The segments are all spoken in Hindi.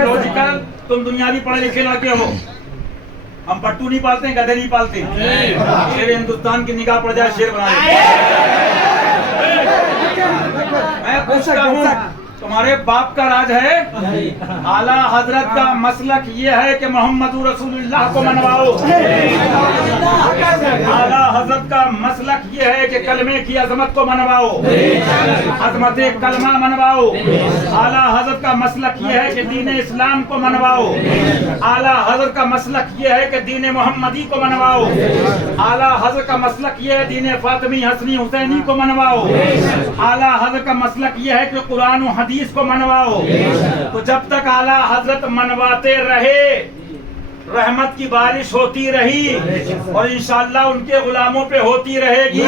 लॉजिकल, तुम दुनियावी पढ़े लिखे लड़के हो, हम पट्टू नहीं पालते, गधे नहीं पालते। शेर हिंदुस्तान की निगाह पड़ जाए शेर बना देते। मैं पूछता हूँ, तुम्हारे बाप का राज है? आला हजरत का मसलक ये है कि मोहम्मद रसूलुल्लाह को मनवाओ। आला हजरत का मसलक ये है कि कलमे की अजमत को मनवाओ, अजमत कलमा मनवाओ। आला हजरत का मसलक ये है कि दीन इस्लाम को मनवाओ। आला हजरत का मसलक ये है कि दीन मोहम्मदी को मनवाओ। आला हजरत का मसलक ये है दीन फातिमी हसनी हुसैनी को मनवाओ। आला हजरत का मसलक ये है कि कुरान और हदीस को मनवाओ। तो जब तक आला हजरत मनवाते रहे, रहमत की बारिश होती रही और इंशाअल्लाह उनके गुलामों पे होती रहेगी।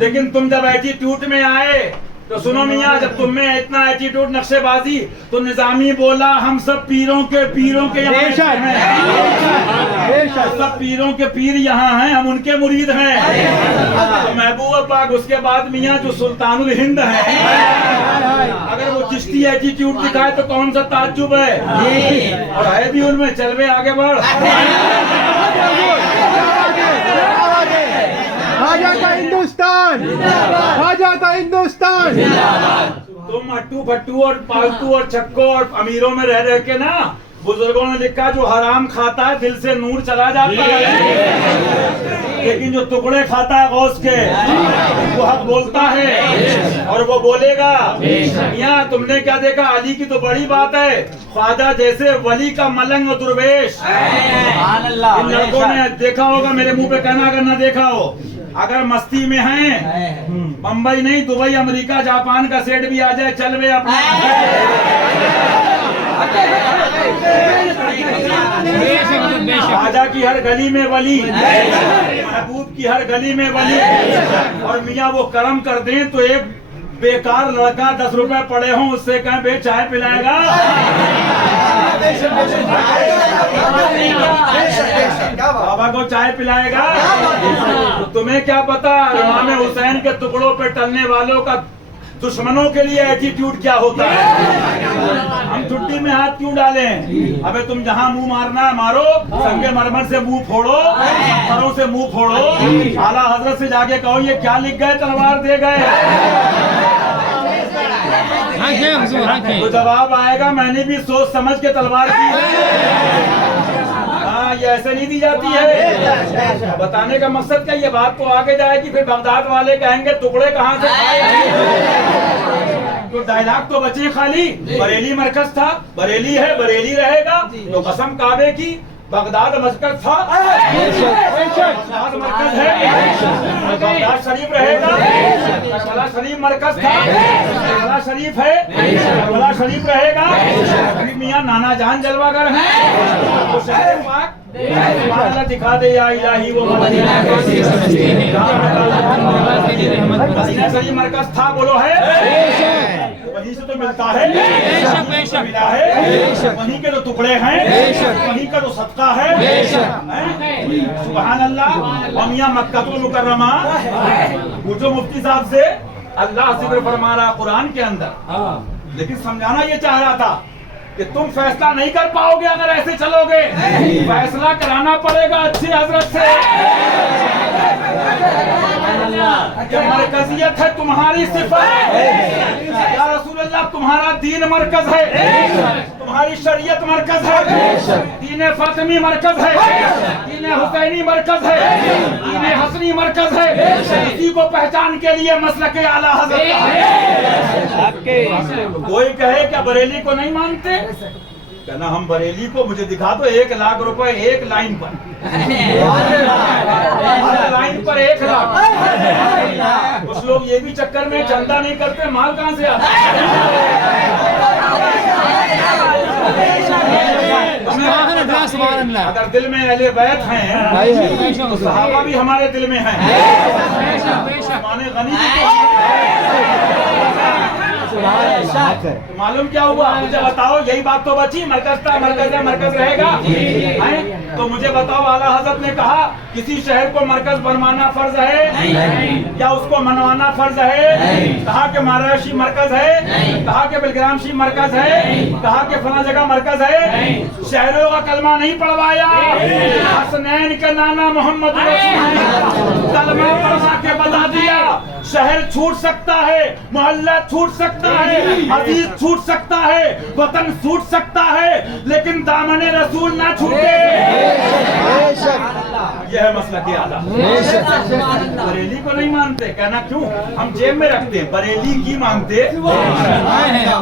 लेकिन तुम जब एटीट्यूड में आए तो सुनो मियाँ, जब तुम में इतना एटीट्यूड नक्शेबाजी, तो निजामी बोला हम सब पीरों के यहाँ हैं, सब पीरों के पीर यहाँ हैं, हम उनके मुरीद हैं। तो महबूब पाक उसके बाद मियाँ जो सुल्तानुल हिंद है, अगर वो चिश्ती एटीट्यूड दिखाए तो कौन सा ताज्जुब है। और है भी उनमें, चलवे आगे बढ़। आ जाता हिंदुस्तान, आ जाता हिंदुस्तान। तुम अट्टू फट्टू और पालतू और चक्को और अमीरों में रह रह के ना, बुजुर्गों ने लिखा जो हराम खाता है दिल से नूर चला जाता है, लेकिन जो टुकड़े खाता है गौस के वो हक बोलता है और वो बोलेगा। यहाँ तुमने क्या देखा, अली की तो बड़ी बात है, ख्वाजा जैसे वली का मलंग और दुर्वेश। इन लड़कों ने देखा होगा, मेरे मुंह पे कहना अगर ना देखा हो, अगर मस्ती में हैं, बम्बई नहीं दुबई अमेरिका जापान का सेट भी आ जाए, चल वे अपना। ख्वाजा की हर गली में वली, महबूब की हर गली में वली। और मियाँ वो करम कर दें तो एक बेकार लड़का 10 रुपए पड़े हों उससे कहें बे चाय पिलाएगा। बाबा को चाय पिलाएगा। तो तुम्हें क्या पता इमाम हुसैन के टुकड़ों पे टलने वालों का दुश्मनों के लिए एटीट्यूड क्या होता है। हम छुट्टी में हाथ क्यों डालें? अबे तुम जहाँ मुंह मारना है मारो, संगे मरमर से मुंह फोड़ो, पत्थरों से मुंह फोड़ो। आला हजरत से जाके कहो ये क्या लिख गए, तलवार दे गए। तो जवाब आएगा मैंने भी सोच समझ के तलवार की है। हाँ, ये ऐसे नहीं दी जाती है। बताने का मकसद क्या, ये बात तो आगे जाएगी, फिर बगदाद वाले कहेंगे टुकड़े कहाँ से खाए। तो डायलॉग तो बचे खाली, बरेली मरकज था, बरेली है, बरेली रहेगा। तो कसम काबे की, बगदाद मरकज था, बगदाद मरकज है, बगदाद शरीफ रहेगा, करबला शरीफ मरकज था, करबला शरीफ है, करबला शरीफ रहेगा। मियाँ नाना जान जलवागर हैं, तो शहर पाक अल्लाह दिखा दे या इलाही वो मदीना शरीफ मरकज था, बोलो है, वहीं से तो मिलता है, मिला है, वहीं के तो टुकड़े हैं, वहीं का तो सदका है। सुभान अल्लाह। और मियां मक्कातुल मुकर्रमा पूछो मुफ्ती साहब से, अल्लाह जिक्र फरमा रहा कुरान के अंदर, लेकिन समझाना ये चाह रहा था कि तुम फैसला नहीं कर पाओगे अगर ऐसे चलोगे, फैसला कराना पड़ेगा अच्छी हजरत से। मरकजियत है तुम्हारी सिफत, या रसूल अल्लाह तुम्हारा दीन मरकज है, तुम्हारी शरीयत मरकज है, दीन फातिमी मरकज है, दीन हुसैनी मरकज है, दीन हसनी मरकज है। इसी को पहचान के लिए मसलक आला हजरत है। कोई कहे क्या बरेली को नहीं मानते, कहना हम बरेली को, मुझे दिखा दो 1 लाख रुपए एक लाइन पर, लाइन पर 1 लाख। कुछ लोग ये भी चक्कर में चंदा नहीं करते, माल कहाँ से आता है। अगर दिल में अहले बैत हैं तो सहाबा भी हमारे दिल में हैं। माने गनी तो मालूम क्या हुआ, मुझे बताओ। यही बात तो बची, मरकज था, मरकज है, मरकज रहेगा। हैं? तो मुझे बताओ, आला हजरत ने कहा किसी शहर को मरकज बनवाना फर्ज है या उसको मनवाना फर्ज है? कहा कि महाराष्ट्र मरकज है, कहा कि बेलग्राम शी मरकज है, कहा कि फला जगह मरकज है। शहरों का कलमा नहीं पढ़वाया। हसनैन के नाना मोहम्मद कलमा पढ़वा के बता दिया शहर छूट सकता है, मोहल्ला छूट सकता है, अजीज छूट सकता है, वतन छूट सकता है, लेकिन दामने रसूल ना छूटे। यह है मसला के आला। बरेली को नहीं मानते, कहना क्यों? हम जेब में रखते हैं। बरेली की मानते,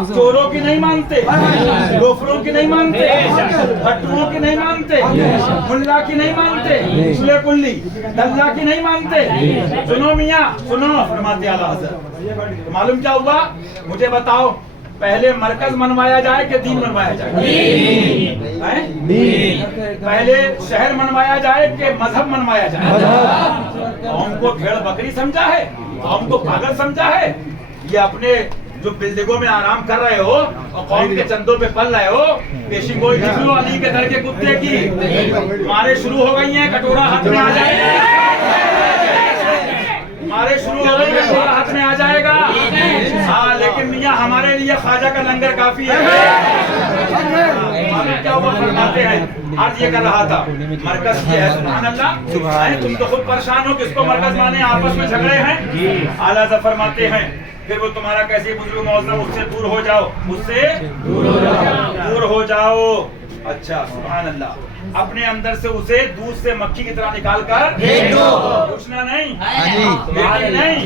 चोरों की नहीं मानते, लोफरों की नहीं मानते, भट्टुओं की नहीं मानते, मुल्ला की नहीं मानते, सुले कुल्ली दल्ला की नहीं मानते। सुनो मियाँ सुनो, फरमाते आला हज़रत। मालूम क्या हुआ, मुझे बताओ, पहले मरकज मनवाया जाए कि दीन मनवाया जाए? पहले शहर मनवाया जाए कि मजहब मनवाया जाए? कौम को भेड़ बकरी समझा है, कौम को पागल समझा है। ये अपने जो बिल्डिंगों में आराम कर रहे हो और कौम के चंदों पे पल रहे हो, पेशी गोई निकलो अली के दर के कुत्ते की। मारे शुरू हो गई हैं, कटोरा हाथ में आ जाएगा। मारे शुरू हो गई, कटोरा हाथ में आ जाएगा। हाँ, लेकिन मियाँ हमारे लिए ख्वाजा का लंगर काफी है। क्या हुआ फरमाते हैं, आज ये कर रहा था मरकज की है। सुभान अल्लाह, तुम तो खुद परेशान हो, किसको मरकज माने, आपस में झगड़े हैं। आला फरमाते हैं, फिर वो तुम्हारा कैसे बुजुर्ग मौजूद, उससे दूर हो जाओ, उससे दूर हो जाओ। अच्छा, सुभान अल्लाह। अपने अंदर से उसे दूध से मक्खी की तरह निकाल कर पूछना नहीं, नहीं,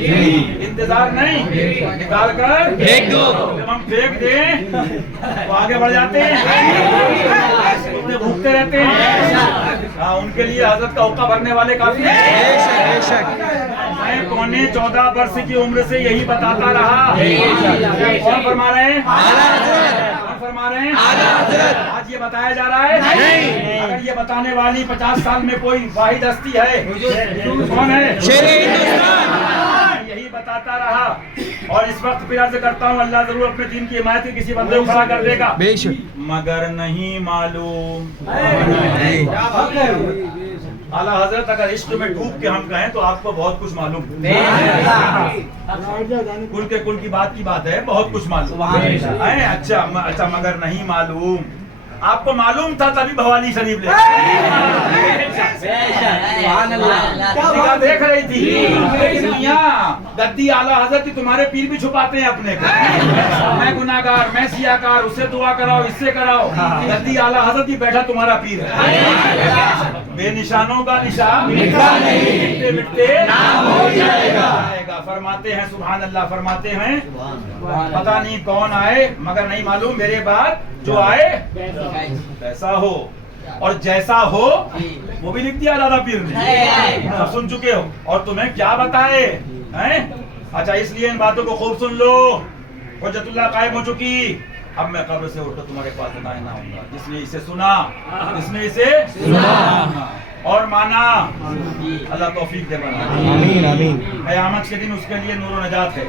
इंतजार नहीं, निकाल कर फेंक दो। जब हम फेंक दें तो आगे बढ़ जाते हैं, भूखते रहते हैं। हाँ, उनके लिए हजरत का हुक्का भरने वाले काफी हैं। मैं पौने 14 वर्ष की उम्र से यही बताता रहा। कौन फरमा रहे हैं? कौन फरमा रहे हैं? आज ये बताया जा रहा है। अगर ये बताने वाली 50 साल में कोई वाहिद हस्ती है, कौन है? यही बताता रहा। और इस वक्त फिर अर्ज करता हूँ, अल्लाह जरूर अपने दीन की हिमायत के किसी बंदे को खड़ा कर देगा, मगर नहीं मालूम। आला हजरत, अगर इश्क में डूब के हम कहें तो आपको बहुत कुछ मालूम, कुल के कुल की बात है, बहुत कुछ मालूम है। अच्छा, मगर नहीं मालूम। आपको मालूम था तभी भवानी शरीफ ले देख रही थी। गद्दी आला हजरत की तुम्हारे पीर भी छुपाते हैं अपने को। मैं गुनाहगार, मैं सियाकार, उससे दुआ कराओ, इससे कराओ। गद्दी आला हजरत ही बैठा तुम्हारा पीर है। बेनिशानों का निशान मिटते मिटते नाम हो जाएगा। फरमाते हैं सुभान अल्लाह, फरमाते हैं पता नहीं कौन आए, मगर नहीं मालूम मेरे बाद जो आए कैसा हो और जैसा हो, वो भी लिख दिया दादा पीर ने, सब सुन चुके हो। और तुम्हें क्या बताए हैं? अच्छा, इसलिए इन बातों को खूब सुन लो। हुज्जतुल्लाह कायम हो चुकी। अब मैं कब्र से उठकर तुम्हारे पास बताए ना आऊंगा। जिसने इसे सुना, जिसने इसे सुना और माना, अल्लाह तौफीक दे बना। आमीन आमीन। क़यामत के दिन उसके लिए नूर व नजात है,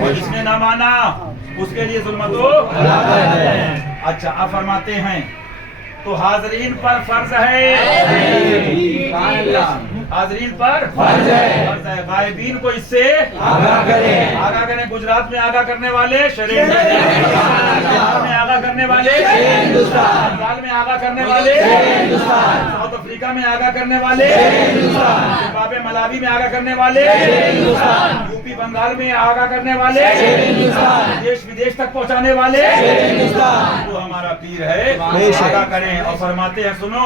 और जिसने ना माना उसके लिए जुल्मत है। अच्छा, आप फरमाते हैं तो हाजरीन पर फर्ज है, हाजरीन पर फर्ज है गायबीन को इससे आगाह करें। गुजरात में आगाह करने वाले, शरीफ में आगाह करने वाले, बंगाल में आगाह करने वाले, साउथ अफ्रीका में आगाह करने वाले, जिम्बाब्वे मलावी में आगाह करने वाले, यूपी बंगाल में आगाह करने वाले, देश विदेश तक पहुंचाने वाले, वो हमारा पीर है। आगाह करें। और फरमाते हैं सुनो,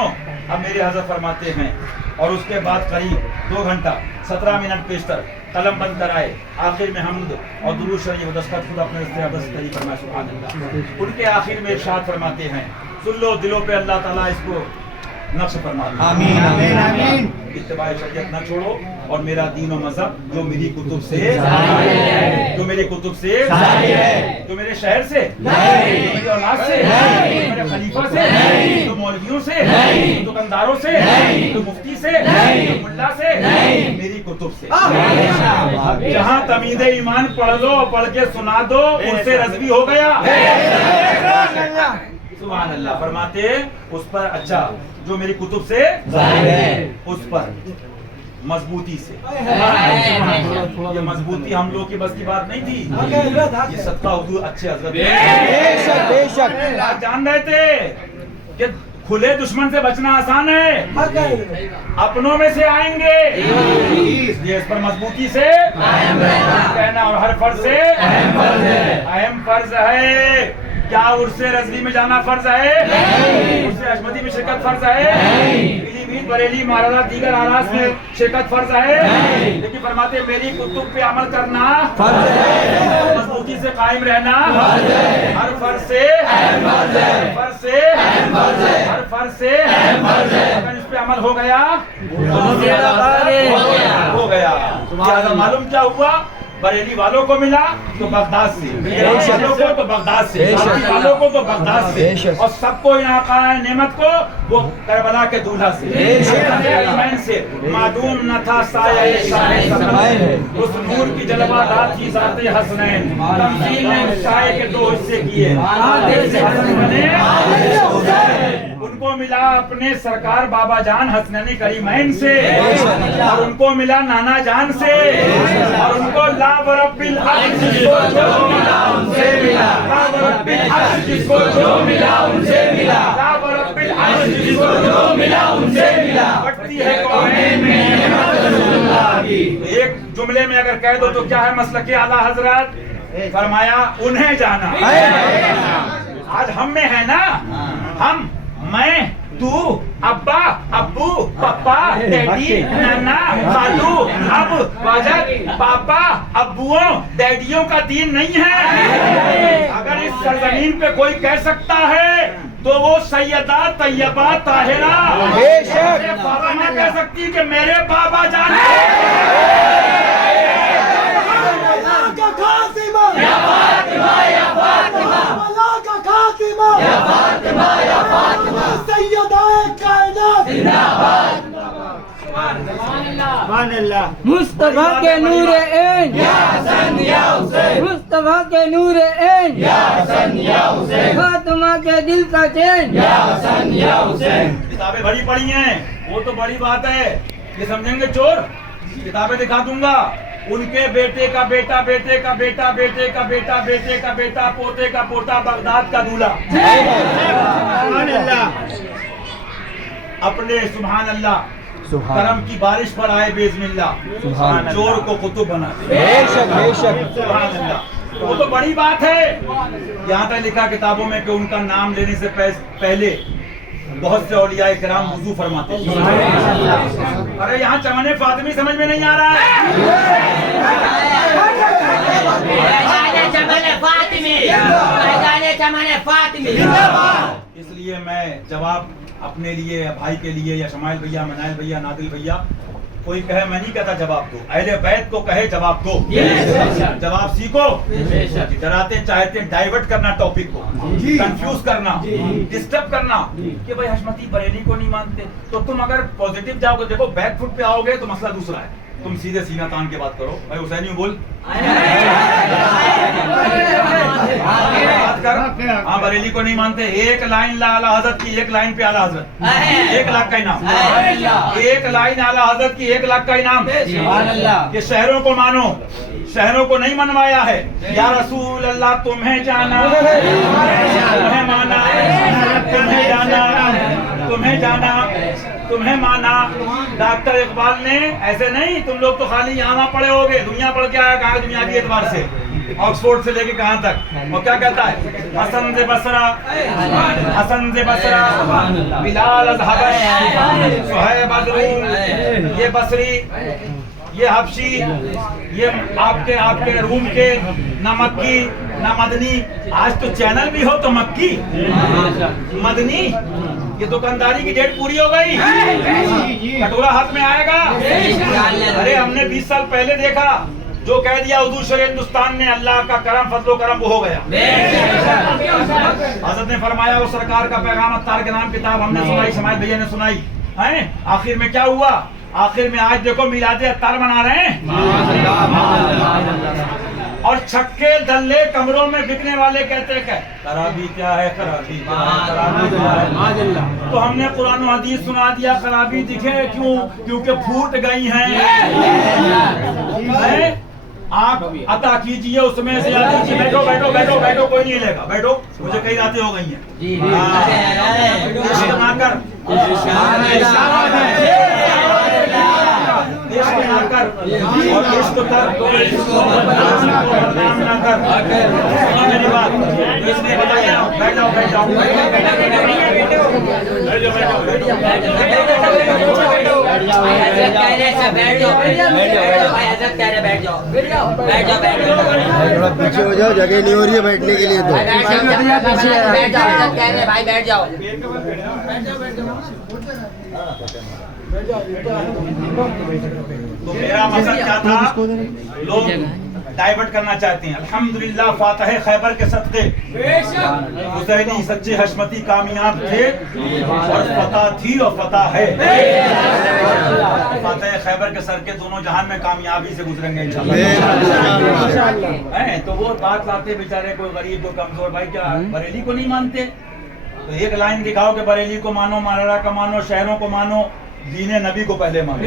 अब मेरे हज़रत फरमाते हैं, और उसके बाद करीब 2 घंटा 17 मिनट पेशतर कलम बंद कराए। आखिर में हमद और दुरूद शरीफ दस्तखत खुद अपने तरीके फरमाए सुभान अल्लाह। उनके आखिर में इरशाद फरमाते हैं, सुन लो दिलों पे अल्लाह ताला इसको नक्श फरमा। आमीन आमीन आमीन। इत्तिबाए शरीयत न छोड़ो और मेरा दीन और मजहब जो मेरी कुतुब से, जो मेरे कुतुब से, जो मेरे शहर से, जो मेरी औलाद से, जो मेरे खलीफा से, जो मौलवियों से, जो दुकानदारों से, जो मुफ्ती से, जो मुल्ला से, मेरी कुतुब से। जहाँ तमीद ईमान पढ़ लो, पढ़ के सुना दो, उससे रज़वी हो गया। सुभान अल्लाह। फरमाते उस पर अच्छा जो मेरी कुतुब से उस पर मजबूती से। ये मजबूती हम लोग की बस की बात नहीं थी, ये सत्ता हुजूर अच्छे हज़रत बेशक आप जान रहे थे कि खुले दुश्मन से बचना आसान है, अपनों में से आएंगे, इसलिए इस पर मजबूती से कहना। और हर फर्ज से अहम फर्ज है। क्या उर्से रज़वी में जाना फर्ज है? उर्से अजमती में शिरकत फर्ज है? पीलीभीत, बरेली, महाराजा, दीगर आरास में शिरकत फर्ज है? लेकिन फरमाते मेरी कुतुब पे अमल करना फर्ज है, मजबूती से कायम रहना हर फर्ज से, फर्ज से, हर फर्ज से। अगर इस पे अमल हो गया हो गया। क्या मालूम क्या हुआ? बरेली वालों को मिला तो बगदाद से, वालों को तो बगदाद से, वालों को तो बगदाद से, और सबको यहाँ का नेमत को वो करबला के दूल्हा से मादूम न था साया उस नूर की जलवादात की ज़ाते हसनैन। तमसील ने साये के दो हिस्से किए, उनको मिला अपने सरकार बाबा जान हसनैन करीमैन से, और उनको मिला नाना जान से, और उनको ला बरब्बिल अर्श जिसको जो मिला उनसे मिला, ला बरब्बिल अर्श जिसको जो मिला उनसे मिला, ला बरब्बिल अर्श जिसको जो मिला उनसे मिला। बढ़ती है कौनैन में नेमत रसूलुल्लाह की। एक जुमले में अगर कह दो तो क्या है मसलके आला हजरत? फरमाया उन्हें जाना। आज हम में है ना, हम, मैं, तू, अब्बा, अब्बू, पापा, डैडी, नाना, खालू, अब, वजद, पापा, अब्बुओं, डैडियों का दीन नहीं है। अगर इस सरजमीन पे कोई कह सकता है तो वो सैयदा तैयबा ताहिरा फातिमा कह सकती है कि मेरे बाबा जान मुस्तफा के नूर ऐन, मुस्तफा के नूर ऐन, फातिमा के दिल का चैन। किताबें बड़ी पढ़ी हैं, वो तो बड़ी बात है, ये समझेंगे चोर। किताबें दिखा दूंगा, उनके बेटे का बेटा, बेटे का बेटा, बेटे का बेटा, बेटे का बेटा, पोते का पोता, बगदाद का दूल्हा। अपने सुभान अल्लाह करम की बारिश पर आए बेज़मिल्लाह, चोर को कुतुब बना दे। बेशक बेशक सुभान अल्लाह, वो तो बड़ी बात है। यहाँ तक लिखा किताबों में कि उनका नाम लेने से पहले बहुत से औलिया किराम वुजू फरमाते हैं। अरे यहाँ चमने फातिमी समझ में नहीं आ रहा है। इसलिए मैं जवाब अपने लिए, भाई के लिए, या शमाइल भैया, मनाइल भैया, नादिल भैया, कोई कहे, मैं नहीं कहता जवाब दो, अहले बैत को कहे जवाब दो, जवाब सीखो। डराते चाहते डाइवर्ट करना टॉपिक को, कंफ्यूज करना, डिस्टर्ब करना कि भाई हशमती बरेली को नहीं मानते, तो तुम अगर पॉजिटिव जाओगे, देखो बैक फुट पे आओगे तो मसला दूसरा है। तुम सीधे सीना तान के बात करो, भाई हुसैनी बोल बात कर। हाँ, बरेली को नहीं मानते, एक लाइन ला आला हजरत की, एक लाइन पे आला हजरत, 1 लाख का इनाम। एक लाइन आला हजरत की, 1 लाख का इनाम। ये शहरों को मानो, शहरों को नहीं मनवाया है। या रसूल अल्लाह तुम्हें जाना, तुम्हें माना, तुम्हें जाना, तुम्हें जाना, तुम्हें माना। डॉक्टर इकबाल ने ऐसे नहीं, तुम लोग तो खाली यहाँ पढ़े होगे, दुनिया पढ़ के आया कहा दुनिया के एतबार से, ऑक्सफोर्ड से लेके कहाँ तक। और क्या कहता है? हसन से बसरा, हसन से बसरा, बिलाल अज़हबश, सुहैब अज़रूम, ये बसरी, ये हबशी, ये आपके रूम के, ना मक्की ना मदनी। आज तो चैनल भी हो तो मक्की मदनी, ये दुकानदारी की डेट पूरी हो गई, कटोरा हाथ में आएगा। अरे हमने 20 साल पहले देखा, जो कह दिया हुजूर शरीय हिंदुस्तान ने अल्लाह का करम फजलो करम वो हो गया। हज़रत ने फरमाया वो सरकार का पैगाम अत्तार के नाम किताब हमने सुनाई, शमाइल भैया ने सुनाई है। आखिर में क्या हुआ? आखिर में आज देखो मिलादे अत्तार मना रहे हैं, और छक्के दल्ले कमरों में बिकने वाले कहते हैं खराबी क्या है, खराबी क्या है, खराबी क्या है। तो हमने कुरान और हदीस सुना दिया, खराबी दिखे क्यों? क्योंकि फूट गई हैं। आप अता कीजिए उसमें से बैठो बैठो बैठो बैठो, कोई नहीं लेगा, बैठो, मुझे कई रातें हो गई हैं। और इश्क कर बदनाम ना कर, मेरी बात इसलिए बताया। बैठ जाओ बैठ जाओ थोड़ा पीछे हो जाओ, जगह नहीं हो रही है बैठने के लिए। तो भाई बैठ जाओ। तो मेरा मकसद क्या था? लोग डाइवर्ट करना चाहते हैं। अल्हम्दुलिल्लाह फातह खैबर के सदक़े हुसैनी सच्चे हशमती कामयाब थे, और फतह थी और फतह है। फातह खैबर के सर के दोनों जहान में कामयाबी से गुजरेंगे इंशाअल्लाह। हैं तो वो बात लाते बेचारे, कोई गरीब कोई कमजोर, भाई क्या बरेली को नहीं मानते? तो एक लाइन दिखाओ कि बरेली को मानो, माराड़ा को मानो, शहरों को मानो, दीने नबी को पहले मानो।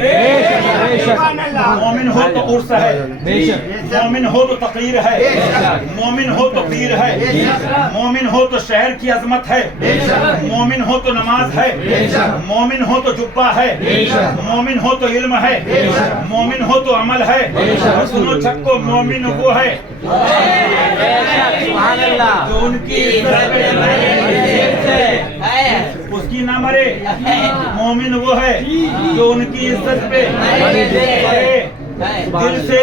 मोमिन हो तो उर्स है, मोमिन हो तो तकरीर है, मोमिन हो तो पीर है, मोमिन हो तो शहर की अजमत है, मोमिन हो तो नमाज है, मोमिन हो तो जुब्बा है, मोमिन हो तो इल्म है, मोमिन हो तो अमल है। सुनो छक्को, मोमिन वो है जो उनकी उसकी ना मरे, मोमिन वो है जो उनकी इज्जत पे दिल से।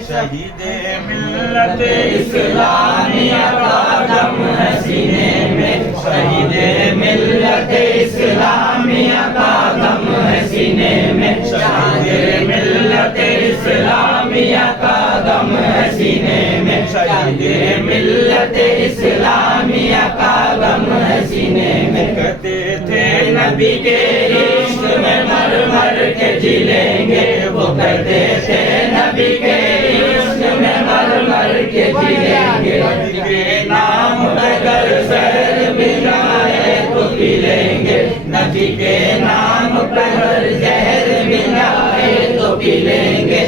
शहीदे मिल्लत इस्लामिया का दम है सीने में, शहीदे मिल्लत इस्लामिया का दम है सीने में, शहीदे मिल्लत इस्लामिया का दम है सीने में, शहीदे मिल्लत इस्लामिया का दम है सीने में। कहते थे नबी के इश्क में मर मर के जी लेंगे, वो कहते थे नबी के इश्क में मर मर के जी लेंगे, नबी के नाम अगर जहर भी जाए तो पी लेंगे, नबी के नाम पर जहर भी जाए तो पी लेंगे।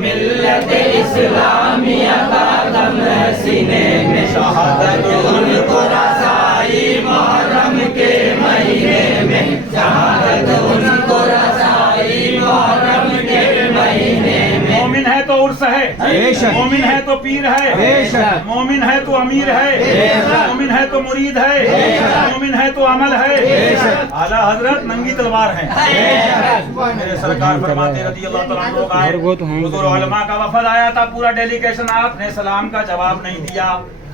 मिल्लत इस्लामिया का दम है सीने में, शहादत उनको रसाई मुहर्रम के महीने में, शहादत उनको रसाई मुहर्रम के महीने में। मोमिन है तो उर्स है, मोमिन है तो पीर है, मोमिन है तो अमीर है, मोमिन है तो मुरीद है, मोमिन है तो अमल है। आला हजरत नंगी तलवार है। मेरे सरकार फरमाते रज़ी अल्लाह तआला अन्हु आए, हुज़ूर उलमा का वफद आया था, पूरा डेलीगेशन, आपने सलाम का जवाब नहीं दिया।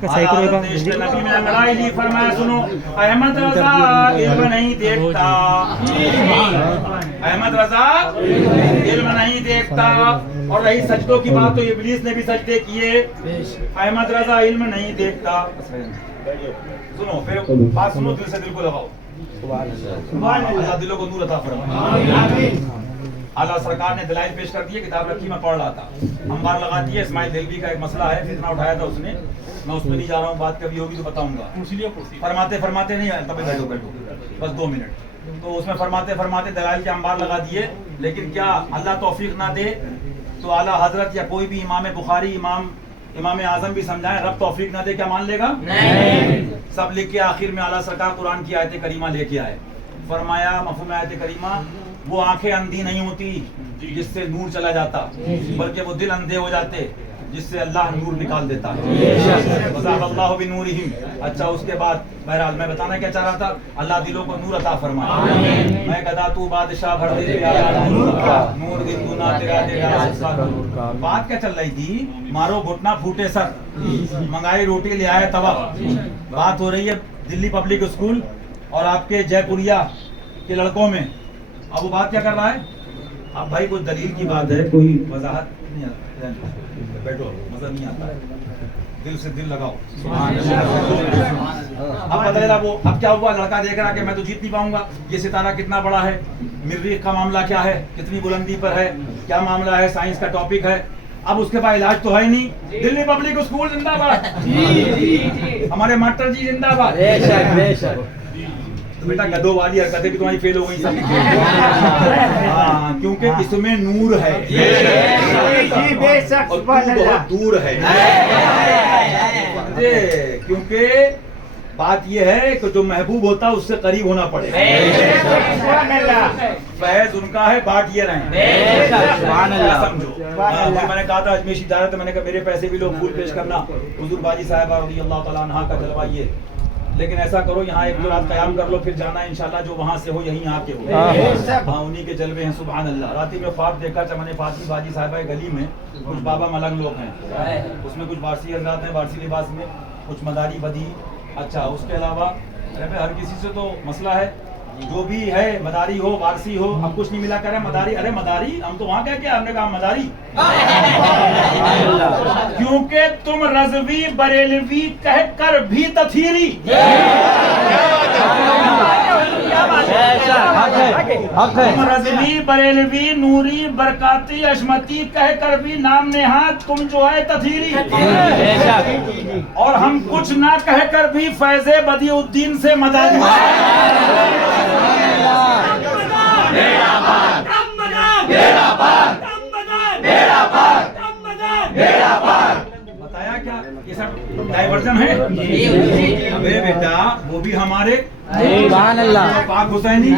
नबी में अंगड़ाई ली, फरमाया सुनो, अहमद रजा इल्म नहीं देखता, अहमद रजा इल्म नहीं देखता। और रही सजदों की बात, तो इब्लीस ने भी सजदे किए, अहमद रजा इल्म नहीं देखता। सुनो फिर बात सुनो, दिल से दिल को लगाओ। अल्लाह दिलों को नूर अता फरमाए। आला सरकार ने दलाइल पेश कर दिए, किताब रखी, मैं पढ़ रहा था, अंबार लगा दिए। इस्माइल देलवी का एक मसला है, फितना उठाया था उसने, मैं उसमें नहीं जा रहा हूँ, बात कभी होगी तो बताऊंगा। फरमाते फरमाते नहीं, तभी बैठो बैठो बस 2 मिनट। तो उसमें फरमाते फरमाते दलाइल के अंबार लगा दिए, लेकिन क्या अल्लाह तौफीक ना दे तो आला हजरत या कोई भी इमाम बुखारी, इमाम आजम भी समझाए, रब तौफीक ना दे क्या मान लेगा? नहीं। सब लिख के आखिर में आला सरकार कुरान की आयत करीमा लेके आए। फरमाया मफहूम आयत करीमा, वो आंखें अंधी नहीं होती जिससे नूर चला जाता, बल्कि वो दिल अंधे हो जाते जिससे अल्लाह नूर निकाल देता है। अल्लाह बिनूरिहिम। अच्छा, उसके बाद बहरहाल मैं बताना क्या चाह रहा था, अल्लाह दिलों को नूर अता फरमाए। मैं गदा तू बादशाह भर दे नूर दिन दूना तेरा तेरा। बात क्या चल रही थी, मारो घुटना फूटे सर, मंगाई रोटी ले आए तवा। बात हो रही है दिल्ली पब्लिक स्कूल और आपके जयपुरिया के लड़कों में। अब वो बात क्या कर रहा है? अब भाई कोई दलील की बात है, कोई वजाहत नहीं आता, बैठो, मजा नहीं आता, दिल से दिल लगाओ। अब पता चला वो, अब क्या हुआ, लड़का देख रहा कि मैं तो जीत नहीं पाऊंगा, ये सितारा कितना बड़ा है, मरीख का मामला क्या है, कितनी बुलंदी पर है, क्या मामला है, साइंस का टॉपिक है। अब उसके पास इलाज तो है ही नहीं। दिल्ली पब्लिक स्कूल जिंदाबाद, हमारे मास्टर जी जिंदाबाद। तो बेटा गधों वाली हरकतें भी तुम्हारी फेल हो गई सब। हाँ, क्योंकि इसमें नूर है और तू बहुत दूर है। क्योंकि बात यह है कि जो महबूब होता है उससे करीब होना पड़ेगा। फैज उनका है, बाट ये रहे, समझो। वही मैंने कहा था अजमेर इजारत, मैंने कहा मेरे पैसे भी लोग फूल पेश करना, हुजूर बाजी साहिबा रज़ी अल्लाह तआला अन्हा का जलवा ये। लेकिन ऐसा करो यहाँ एक दो रात कयाम कर लो, फिर जाना इंशाल्लाह, जो वहाँ से हो यहीं आके हो। हाँ, उन्हीं के जलवे हैं, सुभान अल्लाह। रात में ख्वाब देखा था मैंने, फातिमा बाजी साहिबा गली में कुछ बाबा मलंग लोग हैं, उसमें कुछ वारसी हज़रात हैं वारसी लिबास में, कुछ मदारी बदी। अच्छा, उसके अलावा हर किसी से तो मसला है, जो भी है मदारी हो वारसी हो, अब कुछ नहीं मिला करे मदारी। अरे मदारी, हम तो वहाँ क्या हमने कहा मदारी, क्योंकि तुम रज़वी बरेलवी कहकर भी तथीरी, तुम रज़वी बरेलवी नूरी बरकाती अशमती कहकर भी नाम नेहाद तुम जो है तथीरी। और हम कुछ ना कहकर भी फैज़े बदिउद्दीन से मदारी। बताया क्या, ये सब डाइवर्जन है। अबे बेटा, वो भी हमारे पाक हुसैनी,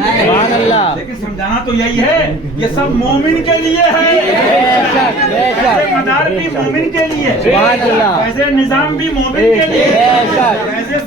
लेकिन समझाना तो यही है, ये सब मोमिन के लिए है। ऐसे मदार भी मोमिन के लिए, ऐसे निजाम भी मोमिन के लिए, ऐसे